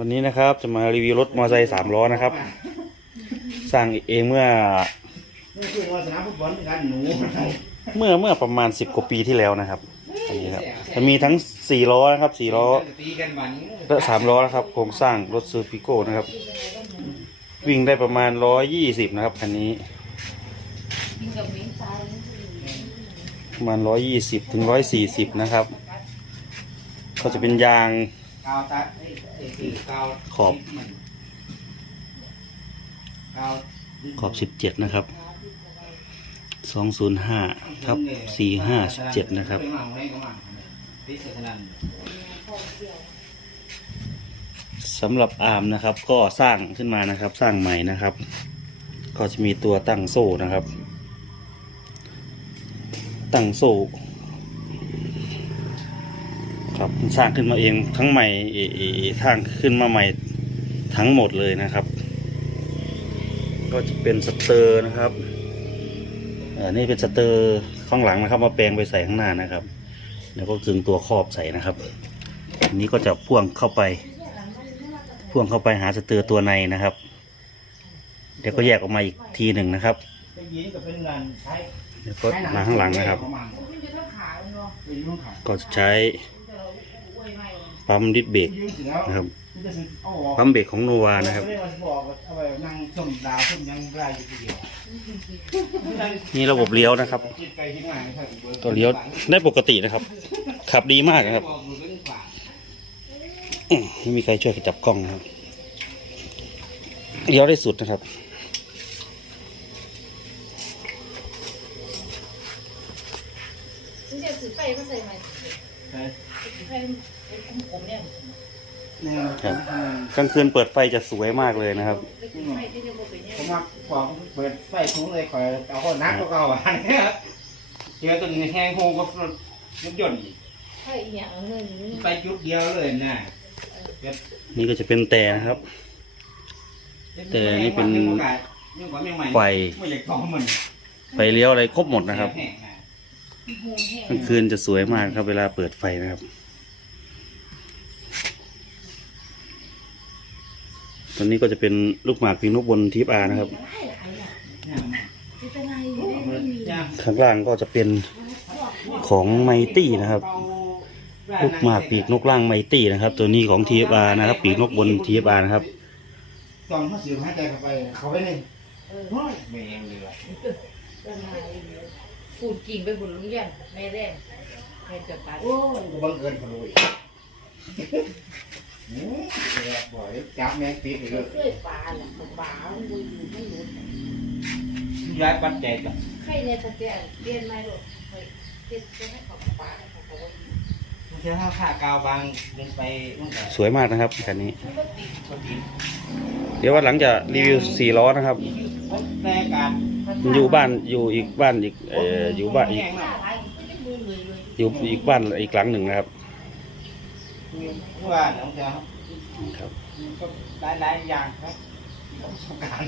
วันนี้นะครับจะมารีวิวรถมอเตอร์ไซค์สามล้อนะครับสร้างเองเมื่อ เมื่อเมื่อประมาณสิบกว่าปีที่แล้วนะครับอันนี้ครับจะมีทั้งสี่ล้อนะครับสี่ล้อและสามล้อนะครับโครงสร้างรถซูฟิโก้นะครับ วิ่งได้ประมาณร้อยยี่สิบนะครับคันนี้ประมาณร้อยยี่สิบถึงร้อยสี่สิบนะครับ ก็จะเป็นยาง กาวตัดเอ้ยเอ้ยเอ้ยกาวขอบกาวขอบสิบเจ็ดนะครับสองศูนย์ห้าทับสี่ห้าสิบเจ็ดนะครับเป็นหมาของแรงของหมาติดเสื้อสนั่นสำหรับอาร์มนะครับก็สร้างขึ้นมานะครับสร้างใหม่นะครับ ก็จะมีตัวตั้งโซ่นะครับ ตั้งโซ่ ครับสร้างขึ้นมาเองทั้งใหม่สร้างขึ้นมาใหม่ทั้งหมดเลยนะครับ ก็จะเป็นสเตอร์นะครับออนี่เป็นสเตอร์ข้างหลังนะครับ มาแปลงไปใส่ข้างหน้านะครับ แล้วก็กึงตัวครอบใส่นะครับอันนี้ก็จะพ่วงเข้าไป พ่วงเข้าไปหาสเตอร์ตัวในนะครับ เดี๋ยวก็แยกออกมาอีกทีหนึ่งนะครับเป็นยีนก็เป็นงานใช้เดี๋ยวก็มาข้างหลังนะครับ ก็จะใช้ ปั๊มดิสเบรกยืมเสือนะครับมันจะซื้อเอาออกปั๊มเบรกของนัวนะครับไม่ได้ว่าจะบอกว่าเอาไปนั่งส้มดาวส้มยังไรอยู่ทีเดียวนี่ระบบเลี้ยวนะครับคิดไปคิดมาไม่ใช่บอร์ก็เลี้ยวได้ปกตินะครับ ขับดีมากนะครับบอกมือเป็นขวาอื้อไม่มีใครช่วยจับกล้องนะครับเลี้ยวได้สุดนะครับฉันจะซื้อไฟมาใส่ไหมใช่ซื้อ ไฟเป็นผมๆเนี่ยเนี่ยครับ กลางคืนเปิดไฟจะสวยมากเลยนะครับแล้วซื้อไฟที่จะมาเป็นเนี่ยผมมาขวางเปิดไฟสูงเลยคอยเอาคนนักก็เก่าอะเนี่ยเจอตัวนี้แห้งโฮก็รถยนต์อีกไฟอีกอย่างหนึ่งนี่ไปจุดเดียวเลยนะนี่ก็จะเป็นแต่นะครับ แต่นี่เป็น ไฟไม่อยากท้องมันไฟเลี้ยวอะไรครบหมดนะครับแห้งๆโหแห้กลางคืนจะสวยมากครับ เวลาเปิดไฟนะครับ ตอนนี้ก็จะเป็นลูกหมากปีนุกบนทิปอานะครับจะเป็นอะไรอยู่ได้ไม่มีข้างล่างก็จะเป็นของไมตี้นะครับ ลูกหมากปีกนกล่างไมตี้นะครับ ตัวนี้ของทีฟอานะครับ ปีกนกบนทีฟอานะครับตอนเขาเสียบหายใจเข้าไป เขาไปเลยเออโอ้ยแม่งเลยว่ะเป็นอะไรฟูดกิ่งไปบนลุงยันแม่แดงแม่จะตัดโอ้ยก็บังเอิญเขาเลยโอ้ยแอ บบ่อยจับแม่งตีไปเลยเคยปลาแหละปลามันอยู่ไม่รู้ย้ายปัจจัยจ้ะใครเนี่ยตะเกียบเปลี่ยนไหมลูกเฮ้ยเปลี่ยนจะให้เขาปลาเขาบอกว่ามันจะถ้าผ้ากาวบางลงไปมันก็สวยมากนะครับคันนี้มันก็ติดก็ดีเดี๋ยววันหลังจะรีวิวสี่ล้อนะครับแต่การอยู่บ้านอยู่อีกบ้านอีกเอ่ออยู่บ้านอีกหน้าร้ายไม่ได้มือเลยเลยอยู่อีกบ้านอีกหลังหนึ่งนะครับ ว่าน้องจะครับก็หลายๆอย่างครับประสบการณ์